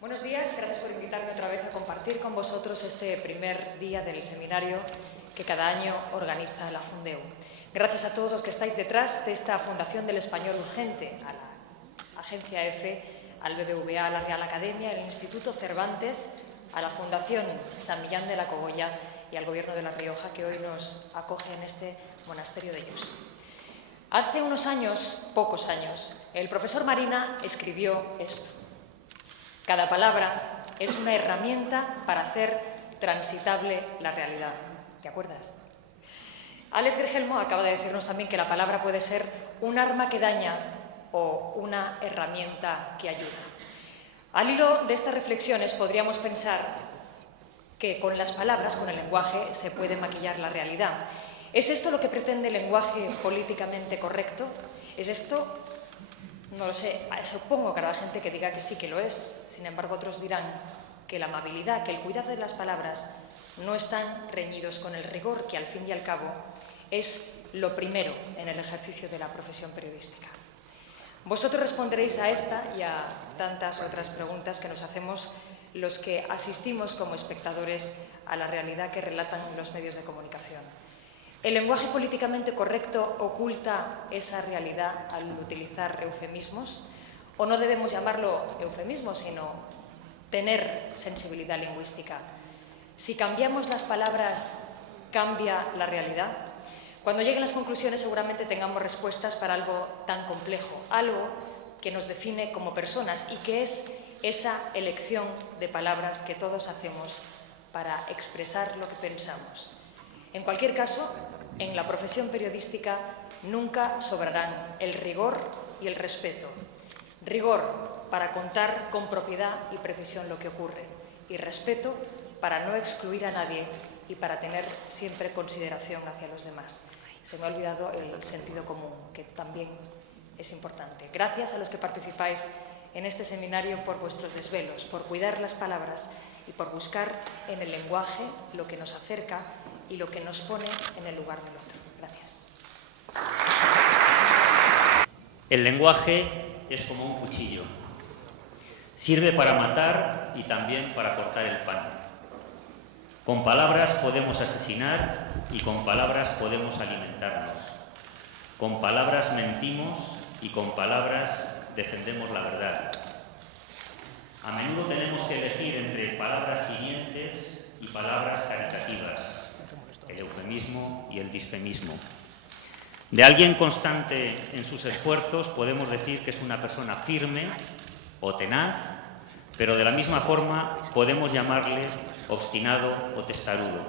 Buenos días, gracias por invitarme otra vez a compartir con vosotros este primer día del seminario que cada año organiza la Fundeu. Gracias a todos los que estáis detrás de esta Fundación del Español Urgente, a la Agencia EFE, al BBVA, a la Real Academia, al Instituto Cervantes, a la Fundación San Millán de la Cogolla y al Gobierno de La Rioja, que hoy nos acoge en este monasterio de Llos. Hace unos años, pocos años, el profesor Marina escribió esto: cada palabra es una herramienta para hacer transitable la realidad. ¿Te acuerdas? Alex Gergelmo acaba de decirnos también que la palabra puede ser un arma que daña o una herramienta que ayuda. Al hilo de estas reflexiones podríamos pensar que con las palabras, con el lenguaje, se puede maquillar la realidad. ¿Es esto lo que pretende el lenguaje políticamente correcto? ¿Es esto? No lo sé, supongo que habrá gente que diga que sí que lo es. Sin embargo, otros dirán que la amabilidad, que el cuidado de las palabras no están reñidos con el rigor, que al fin y al cabo es lo primero en el ejercicio de la profesión periodística. Vosotros responderéis a esta y a tantas otras preguntas que nos hacemos los que asistimos como espectadores a la realidad que relatan los medios de comunicación. ¿El lenguaje políticamente correcto oculta esa realidad al utilizar eufemismos? ¿O no debemos llamarlo eufemismo, sino tener sensibilidad lingüística? Si cambiamos las palabras, ¿cambia la realidad? Cuando lleguen las conclusiones seguramente tengamos respuestas para algo tan complejo, algo que nos define como personas y que es esa elección de palabras que todos hacemos para expresar lo que pensamos. En cualquier caso, en la profesión periodística nunca sobrarán el rigor y el respeto. Rigor para contar con propiedad y precisión lo que ocurre, y respeto para no excluir a nadie y para tener siempre consideración hacia los demás. Se me ha olvidado el sentido común, que también es importante. Gracias a los que participáis en este seminario por vuestros desvelos, por cuidar las palabras y por buscar en el lenguaje lo que nos acerca y lo que nos pone en el lugar del otro. Gracias. El lenguaje es como un cuchillo. Sirve para matar y también para cortar el pan. Con palabras podemos asesinar y con palabras podemos alimentarnos. Con palabras mentimos y con palabras defendemos la verdad. A menudo tenemos que elegir entre palabras hirientes y palabras caritativas, el eufemismo y el disfemismo. De alguien constante en sus esfuerzos podemos decir que es una persona firme o tenaz, pero de la misma forma podemos llamarle obstinado o testarudo.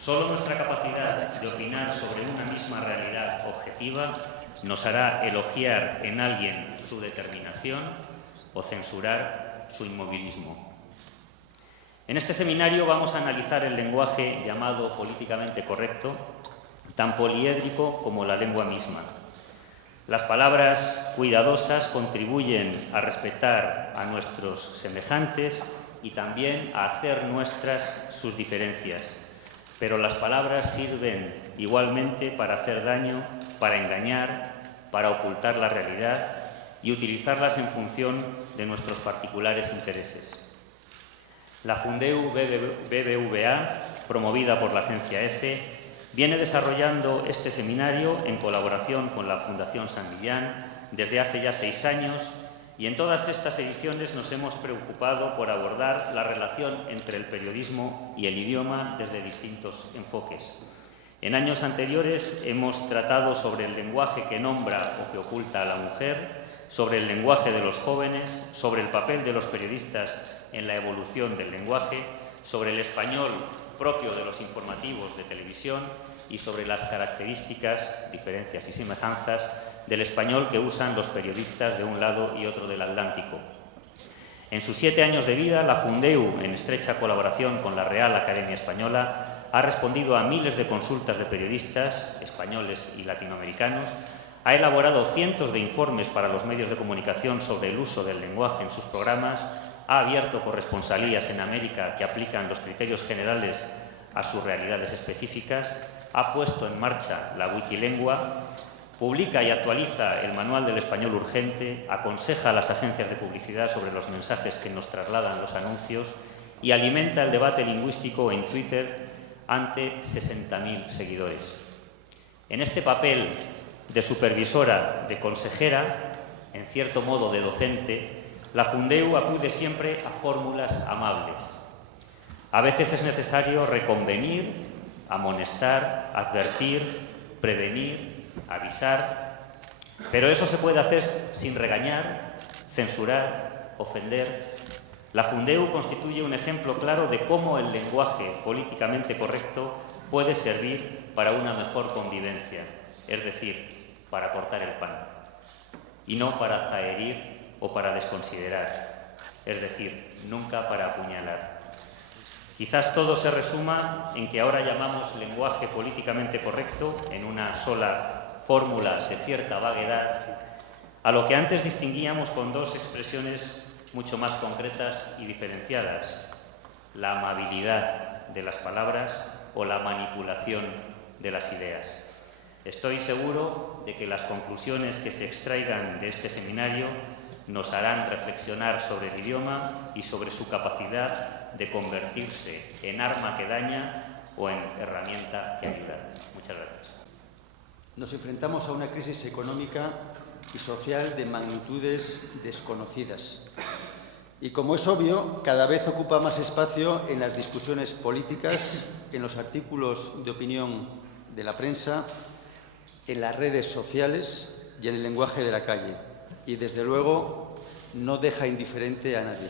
Solo nuestra capacidad de opinar sobre una misma realidad objetiva nos hará elogiar en alguien su determinación o censurar su inmovilismo. En este seminario vamos a analizar el lenguaje llamado políticamente correcto, tan poliédrico como la lengua misma. Las palabras cuidadosas contribuyen a respetar a nuestros semejantes y también a hacer nuestras sus diferencias. Pero las palabras sirven igualmente para hacer daño, para engañar, para ocultar la realidad y utilizarlas en función de nuestros particulares intereses. La Fundeu BBVA, promovida por la agencia EFE, viene desarrollando este seminario en colaboración con la Fundación San Millán desde hace ya 6 años y en todas estas ediciones nos hemos preocupado por abordar la relación entre el periodismo y el idioma desde distintos enfoques. En años anteriores hemos tratado sobre el lenguaje que nombra o que oculta a la mujer, sobre el lenguaje de los jóvenes, sobre el papel de los periodistas en la evolución del lenguaje, sobre el español propio de los informativos de televisión y sobre las características, diferencias y semejanzas del español que usan los periodistas de un lado y otro del Atlántico. En sus 7 años de vida, la Fundeu, en estrecha colaboración con la Real Academia Española, ha respondido a miles de consultas de periodistas españoles y latinoamericanos, ha elaborado cientos de informes para los medios de comunicación sobre el uso del lenguaje en sus programas, ha abierto corresponsalías en América que aplican los criterios generales a sus realidades específicas, ha puesto en marcha la Wikilengua, publica y actualiza el Manual del Español Urgente, aconseja a las agencias de publicidad sobre los mensajes que nos trasladan los anuncios y alimenta el debate lingüístico en Twitter ante 60.000 seguidores. En este papel de supervisora, de consejera, en cierto modo de docente, la Fundeu acude siempre a fórmulas amables. A veces es necesario reconvenir, amonestar, advertir, prevenir, avisar, pero eso se puede hacer sin regañar, censurar, ofender. La Fundeu constituye un ejemplo claro de cómo el lenguaje políticamente correcto puede servir para una mejor convivencia, es decir, para cortar el pan, y no para zaherir o para desconsiderar, es decir, nunca para apuñalar. Quizás todo se resuma en que ahora llamamos lenguaje políticamente correcto, en una sola fórmula de cierta vaguedad, a lo que antes distinguíamos con dos expresiones mucho más concretas y diferenciadas: la amabilidad de las palabras o la manipulación de las ideas. Estoy seguro de que las conclusiones que se extraigan de este seminario nos harán reflexionar sobre el idioma y sobre su capacidad de convertirse en arma que daña o en herramienta que ayuda. Muchas gracias. Nos enfrentamos a una crisis económica y social de magnitudes desconocidas. Y como es obvio, cada vez ocupa más espacio en las discusiones políticas, en los artículos de opinión de la prensa, en las redes sociales y en el lenguaje de la calle. Y, desde luego, no deja indiferente a nadie.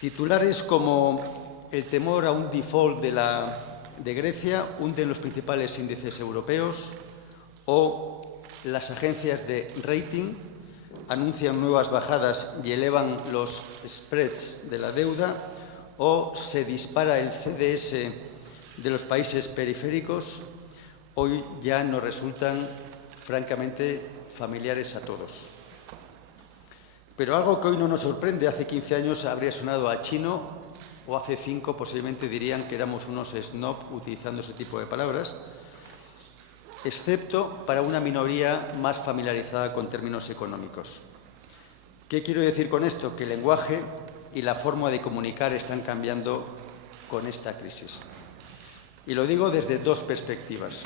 Titulares como el temor a un default de Grecia hunden los principales índices europeos, o las agencias de rating anuncian nuevas bajadas y elevan los spreads de la deuda, o se dispara el CDS de los países periféricos, hoy ya nos resultan francamente familiares a todos. Pero algo que hoy no nos sorprende, hace 15 años habría sonado a chino, o hace 5 posiblemente dirían que éramos unos snob utilizando ese tipo de palabras, excepto para una minoría más familiarizada con términos económicos. ¿Qué quiero decir con esto? Que el lenguaje y la forma de comunicar están cambiando con esta crisis. Y lo digo desde dos perspectivas.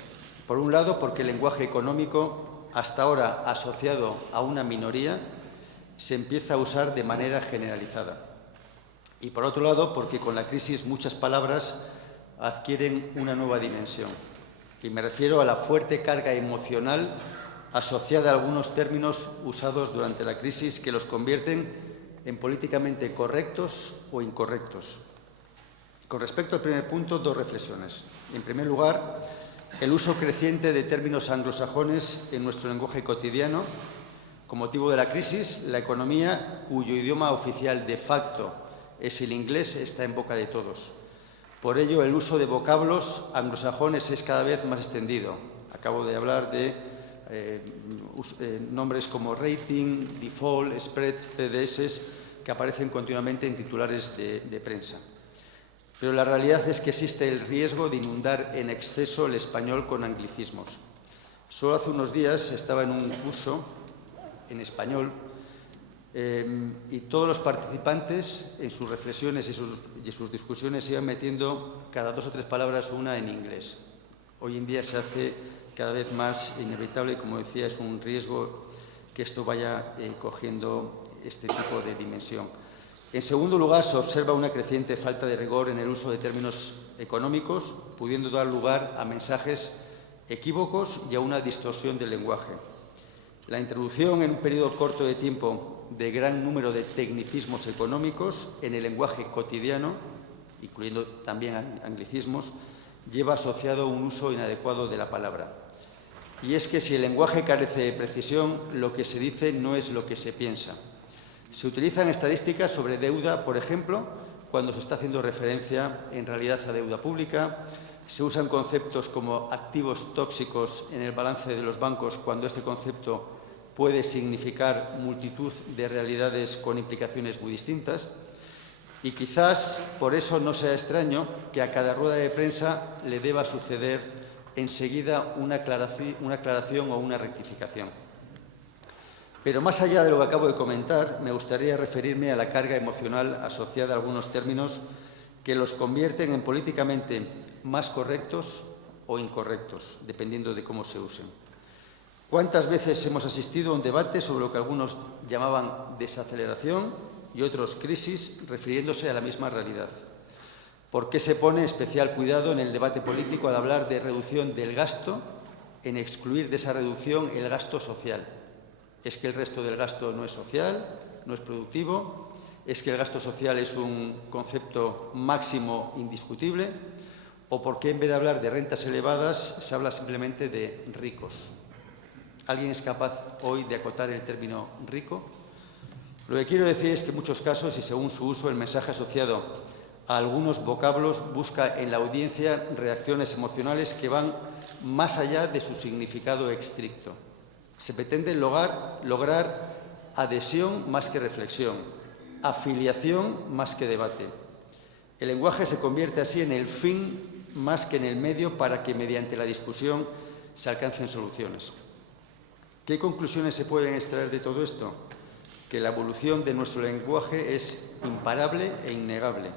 Por un lado, porque el lenguaje económico, hasta ahora asociado a una minoría, se empieza a usar de manera generalizada. Y por otro lado, porque con la crisis muchas palabras adquieren una nueva dimensión. Y me refiero a la fuerte carga emocional asociada a algunos términos usados durante la crisis que los convierten en políticamente correctos o incorrectos. Con respecto al primer punto, dos reflexiones. En primer lugar, el uso creciente de términos anglosajones en nuestro lenguaje cotidiano. Con motivo de la crisis, la economía, cuyo idioma oficial de facto es el inglés, está en boca de todos. Por ello, el uso de vocablos anglosajones es cada vez más extendido. Acabo de hablar de nombres como rating, default, spreads, CDS, que aparecen continuamente en titulares de prensa. Pero la realidad es que existe el riesgo de inundar en exceso el español con anglicismos. Solo hace unos días estaba en un curso en español y todos los participantes en sus reflexiones y sus discusiones se iban metiendo cada 2 o 3 palabras una en inglés. Hoy en día se hace cada vez más inevitable y, como decía, es un riesgo que esto vaya cogiendo este tipo de dimensión. En segundo lugar, se observa una creciente falta de rigor en el uso de términos económicos, pudiendo dar lugar a mensajes equívocos y a una distorsión del lenguaje. La introducción en un periodo corto de tiempo de gran número de tecnicismos económicos en el lenguaje cotidiano, incluyendo también anglicismos, lleva asociado un uso inadecuado de la palabra. Y es que si el lenguaje carece de precisión, lo que se dice no es lo que se piensa. Se utilizan estadísticas sobre deuda, por ejemplo, cuando se está haciendo referencia en realidad a deuda pública. Se usan conceptos como activos tóxicos en el balance de los bancos cuando este concepto puede significar multitud de realidades con implicaciones muy distintas. Y quizás por eso no sea extraño que a cada rueda de prensa le deba suceder enseguida una aclaración o una rectificación. Pero más allá de lo que acabo de comentar, me gustaría referirme a la carga emocional asociada a algunos términos que los convierten en políticamente más correctos o incorrectos, dependiendo de cómo se usen. ¿Cuántas veces hemos asistido a un debate sobre lo que algunos llamaban desaceleración y otros crisis, refiriéndose a la misma realidad? ¿Por qué se pone especial cuidado en el debate político al hablar de reducción del gasto, en excluir de esa reducción el gasto social? ¿Es que el resto del gasto no es social, no es productivo? ¿Es que el gasto social es un concepto máximo indiscutible? ¿O por qué en vez de hablar de rentas elevadas se habla simplemente de ricos? ¿Alguien es capaz hoy de acotar el término rico? Lo que quiero decir es que en muchos casos, y según su uso, el mensaje asociado a algunos vocablos busca en la audiencia reacciones emocionales que van más allá de su significado estricto. Se pretende lograr adhesión más que reflexión, afiliación más que debate. El lenguaje se convierte así en el fin más que en el medio para que mediante la discusión se alcancen soluciones. ¿Qué conclusiones se pueden extraer de todo esto? Que la evolución de nuestro lenguaje es imparable e innegable.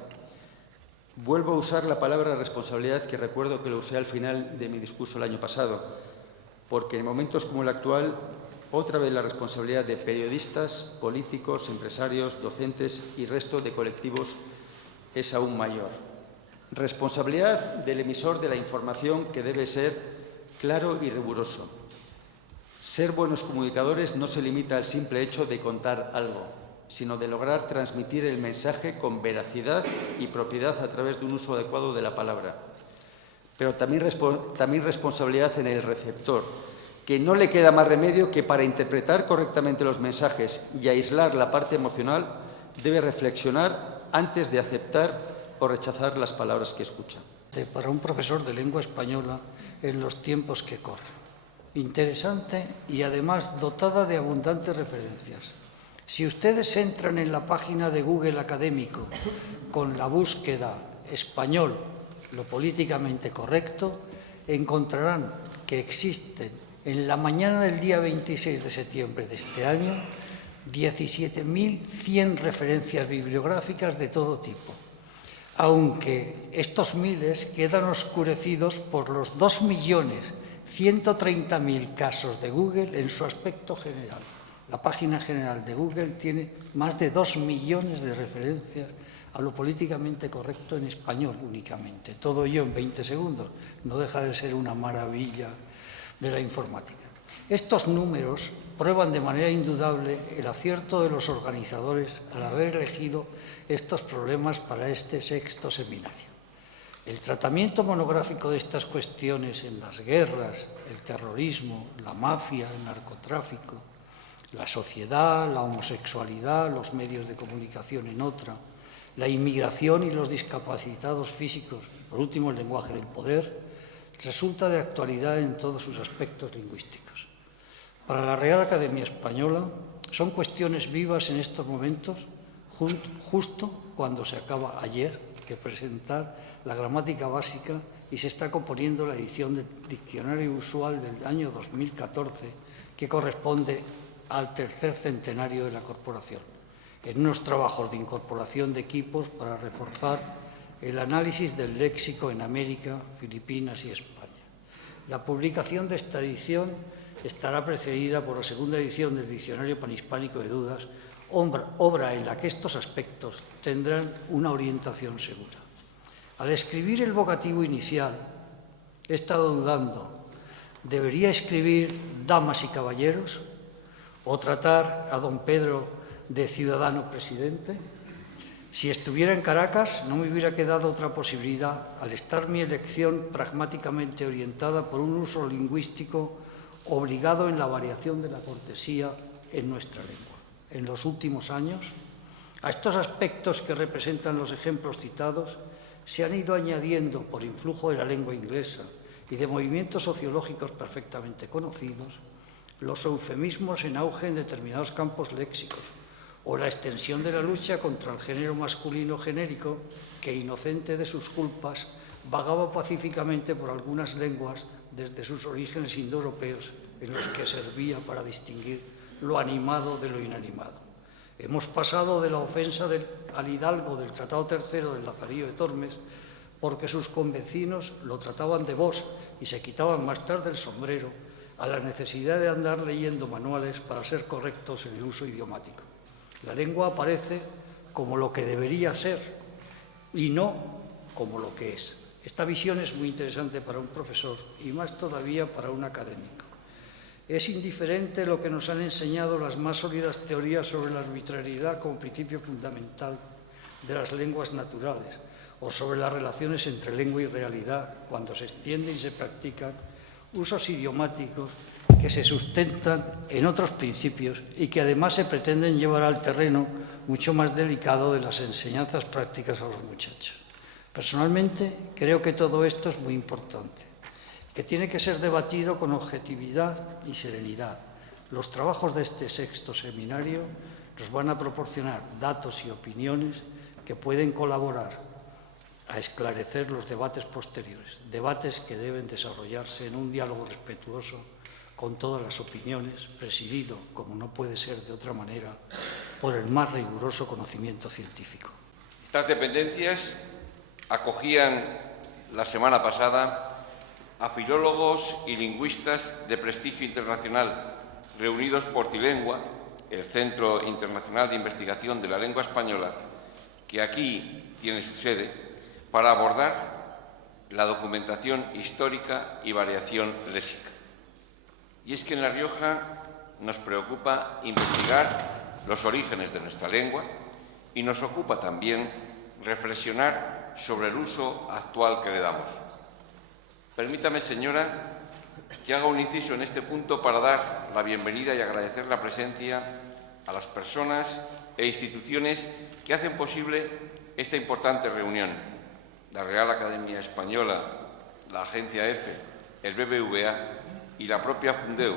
Vuelvo a usar la palabra responsabilidad, que recuerdo que lo usé al final de mi discurso el año pasado, porque en momentos como el actual, otra vez la responsabilidad de periodistas, políticos, empresarios, docentes y resto de colectivos es aún mayor. Responsabilidad del emisor de la información, que debe ser claro y riguroso. Ser buenos comunicadores no se limita al simple hecho de contar algo, sino de lograr transmitir el mensaje con veracidad y propiedad a través de un uso adecuado de la palabra. Pero también responsabilidad en el receptor, que no le queda más remedio que, para interpretar correctamente los mensajes y aislar la parte emocional, debe reflexionar antes de aceptar o rechazar las palabras que escucha. Para un profesor de lengua española en los tiempos que corren. Interesante y además dotada de abundantes referencias. Si ustedes entran en la página de Google académico con la búsqueda español, lo políticamente correcto, encontrarán que existen en la mañana del día 26 de septiembre de este año 17.100 referencias bibliográficas de todo tipo, aunque estos miles quedan oscurecidos por los 2.130.000 casos de Google en su aspecto general. La página general de Google tiene más de 2 millones de referencias a lo políticamente correcto en español únicamente. Todo ello en 20 segundos. No deja de ser una maravilla de la informática. Estos números prueban de manera indudable el acierto de los organizadores al haber elegido estos problemas para este 6º seminario. El tratamiento monográfico de estas cuestiones en las guerras, el terrorismo, la mafia, el narcotráfico, la sociedad, la homosexualidad, los medios de comunicación en otra, la inmigración y los discapacitados físicos, y por último el lenguaje del poder, resulta de actualidad en todos sus aspectos lingüísticos. Para la Real Academia Española son cuestiones vivas en estos momentos, justo cuando se acaba ayer de presentar la gramática básica y se está componiendo la edición del diccionario usual del año 2014, que corresponde al 3er centenario de la corporación, en unos trabajos de incorporación de equipos para reforzar el análisis del léxico en América, Filipinas y España. La publicación de esta edición estará precedida por la 2ª edición del Diccionario Panhispánico de Dudas, obra en la que estos aspectos tendrán una orientación segura. Al escribir el vocativo inicial, he estado dudando, ¿debería escribir damas y caballeros o tratar a don Pedro de ciudadano presidente? Si estuviera en Caracas, no me hubiera quedado otra posibilidad, al estar mi elección pragmáticamente orientada por un uso lingüístico obligado en la variación de la cortesía en nuestra lengua. En los últimos años, a estos aspectos que representan los ejemplos citados, se han ido añadiendo, por influjo de la lengua inglesa y de movimientos sociológicos perfectamente conocidos, los eufemismos en auge en determinados campos léxicos, o la extensión de la lucha contra el género masculino genérico que, inocente de sus culpas, vagaba pacíficamente por algunas lenguas desde sus orígenes indoeuropeos, en los que servía para distinguir lo animado de lo inanimado. Hemos pasado de la ofensa al hidalgo del Tratado III del Lazarillo de Tormes, porque sus convecinos lo trataban de vos y se quitaban más tarde el sombrero, a la necesidad de andar leyendo manuales para ser correctos en el uso idiomático. La lengua aparece como lo que debería ser y no como lo que es. Esta visión es muy interesante para un profesor y más todavía para un académico. Es indiferente lo que nos han enseñado las más sólidas teorías sobre la arbitrariedad como principio fundamental de las lenguas naturales, o sobre las relaciones entre lengua y realidad, cuando se extienden y se practican usos idiomáticos que se sustentan en otros principios y que además se pretenden llevar al terreno mucho más delicado de las enseñanzas prácticas a los muchachos. Personalmente, creo que todo esto es muy importante, que tiene que ser debatido con objetividad y serenidad. Los trabajos de este sexto seminario nos van a proporcionar datos y opiniones que pueden colaborar a esclarecer los debates posteriores, debates que deben desarrollarse en un diálogo respetuoso con todas las opiniones, presidido, como no puede ser de otra manera, por el más riguroso conocimiento científico. Estas dependencias acogían la semana pasada a filólogos y lingüistas de prestigio internacional reunidos por Cilengua, el Centro Internacional de Investigación de la Lengua Española, que aquí tiene su sede, para abordar la documentación histórica y variación léxica. Y es que en La Rioja nos preocupa investigar los orígenes de nuestra lengua y nos ocupa también reflexionar sobre el uso actual que le damos. Permítame, señora, que haga un inciso en este punto para dar la bienvenida y agradecer la presencia a las personas e instituciones que hacen posible esta importante reunión. La Real Academia Española, la Agencia EFE, el BBVA y la propia Fundeu,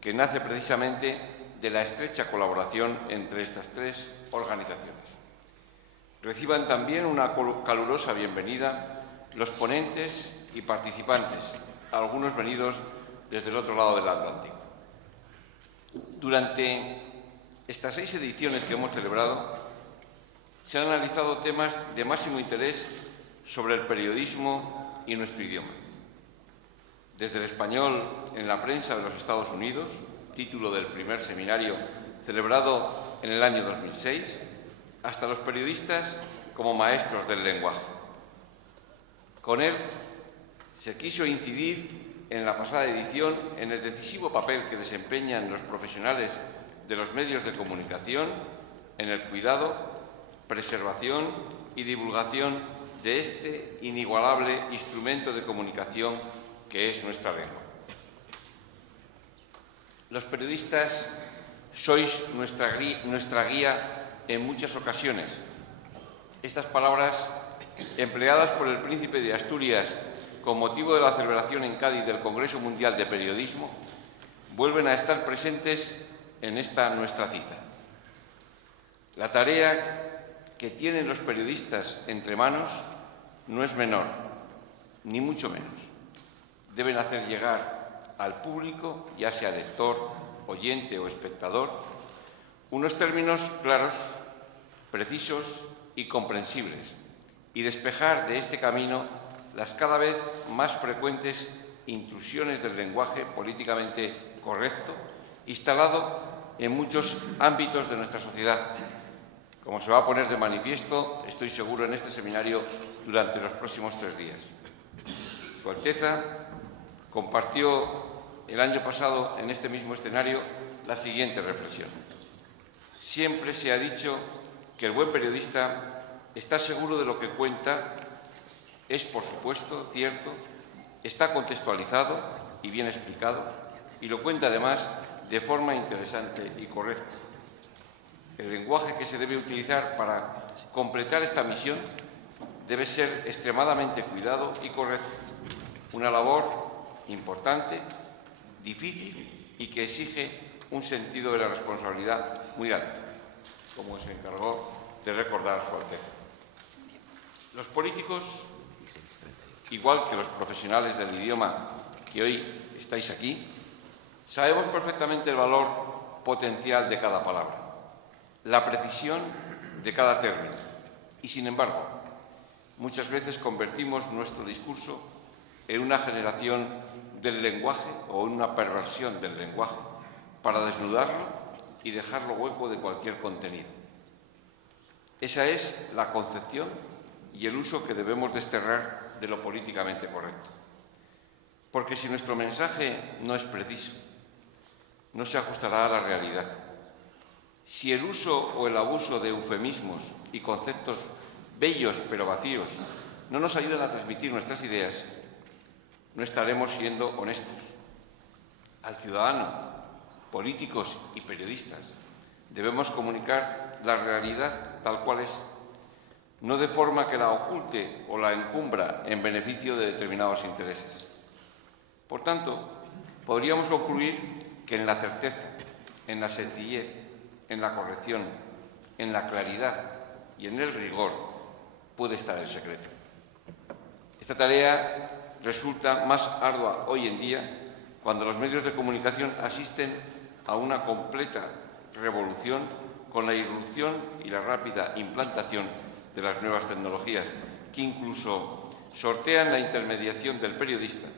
que nace precisamente de la estrecha colaboración entre estas tres organizaciones. Reciban también una calurosa bienvenida los ponentes y participantes, algunos venidos desde el otro lado del Atlántico. Durante estas 6 ediciones que hemos celebrado, se han analizado temas de máximo interés sobre el periodismo y nuestro idioma. Desde el español en la prensa de los Estados Unidos, título del primer seminario celebrado en el año 2006, hasta los periodistas como maestros del lenguaje. Con él se quiso incidir en la pasada edición en el decisivo papel que desempeñan los profesionales de los medios de comunicación en el cuidado, preservación y divulgación de este inigualable instrumento de comunicación que es nuestra lengua. Los periodistas sois nuestra guía en muchas ocasiones. Estas palabras, empleadas por el príncipe de Asturias con motivo de la celebración en Cádiz del Congreso Mundial de Periodismo, vuelven a estar presentes en esta nuestra cita. La tarea que tienen los periodistas entre manos no es menor, ni mucho menos. Deben hacer llegar al público, ya sea lector, oyente o espectador, unos términos claros, precisos y comprensibles, y despejar de este camino las cada vez más frecuentes intrusiones del lenguaje políticamente correcto, instalado en muchos ámbitos de nuestra sociedad, como se va a poner de manifiesto, estoy seguro, en este seminario durante los próximos 3 días. Su Alteza compartió el año pasado en este mismo escenario la siguiente reflexión. Siempre se ha dicho que el buen periodista está seguro de lo que cuenta, es por supuesto cierto, está contextualizado y bien explicado y lo cuenta además de forma interesante y correcta. El lenguaje que se debe utilizar para completar esta misión debe ser extremadamente cuidado y correcto. Una labor importante, difícil y que exige un sentido de la responsabilidad muy alto, como se encargó de recordar Su Alteza. Los políticos, igual que los profesionales del idioma que hoy estáis aquí, sabemos perfectamente el valor potencial de cada palabra, la precisión de cada término y, sin embargo, muchas veces convertimos nuestro discurso en una generación del lenguaje o en una perversión del lenguaje para desnudarlo y dejarlo hueco de cualquier contenido. Esa es la concepción y el uso que debemos desterrar de lo políticamente correcto. Porque si nuestro mensaje no es preciso, no se ajustará a la realidad. Si el uso o el abuso de eufemismos y conceptos bellos pero vacíos no nos ayudan a transmitir nuestras ideas, no estaremos siendo honestos. Al ciudadano, políticos y periodistas, debemos comunicar la realidad tal cual es, no de forma que la oculte o la encumbra en beneficio de determinados intereses. Por tanto, podríamos concluir que en la certeza, en la sencillez, en la corrección, en la claridad y en el rigor puede estar el secreto. Esta tarea resulta más ardua hoy en día cuando los medios de comunicación asisten a una completa revolución con la irrupción y la rápida implantación de las nuevas tecnologías, que incluso sortean la intermediación del periodista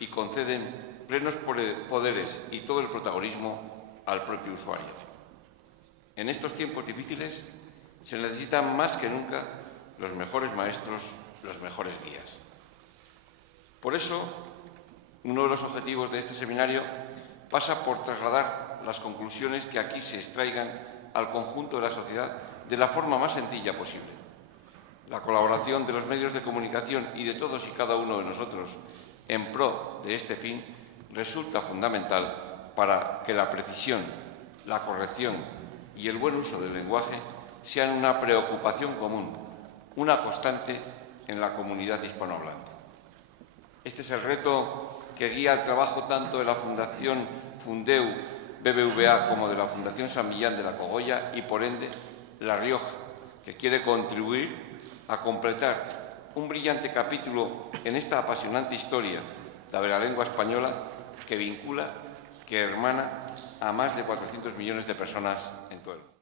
y conceden plenos poderes y todo el protagonismo al propio usuario. En estos tiempos difíciles se necesitan más que nunca los mejores maestros, los mejores guías. Por eso, uno de los objetivos de este seminario pasa por trasladar las conclusiones que aquí se extraigan al conjunto de la sociedad de la forma más sencilla posible. La colaboración de los medios de comunicación y de todos y cada uno de nosotros en pro de este fin resulta fundamental para que la precisión, la corrección y el buen uso del lenguaje sean una preocupación común, una constante en la comunidad hispanohablante. Este es el reto que guía el trabajo tanto de la Fundación Fundeu BBVA como de la Fundación San Millán de la Cogolla y, por ende, La Rioja, que quiere contribuir a completar un brillante capítulo en esta apasionante historia, la de la lengua española, que vincula, que hermana a más de 400 millones de personas en todo el mundo.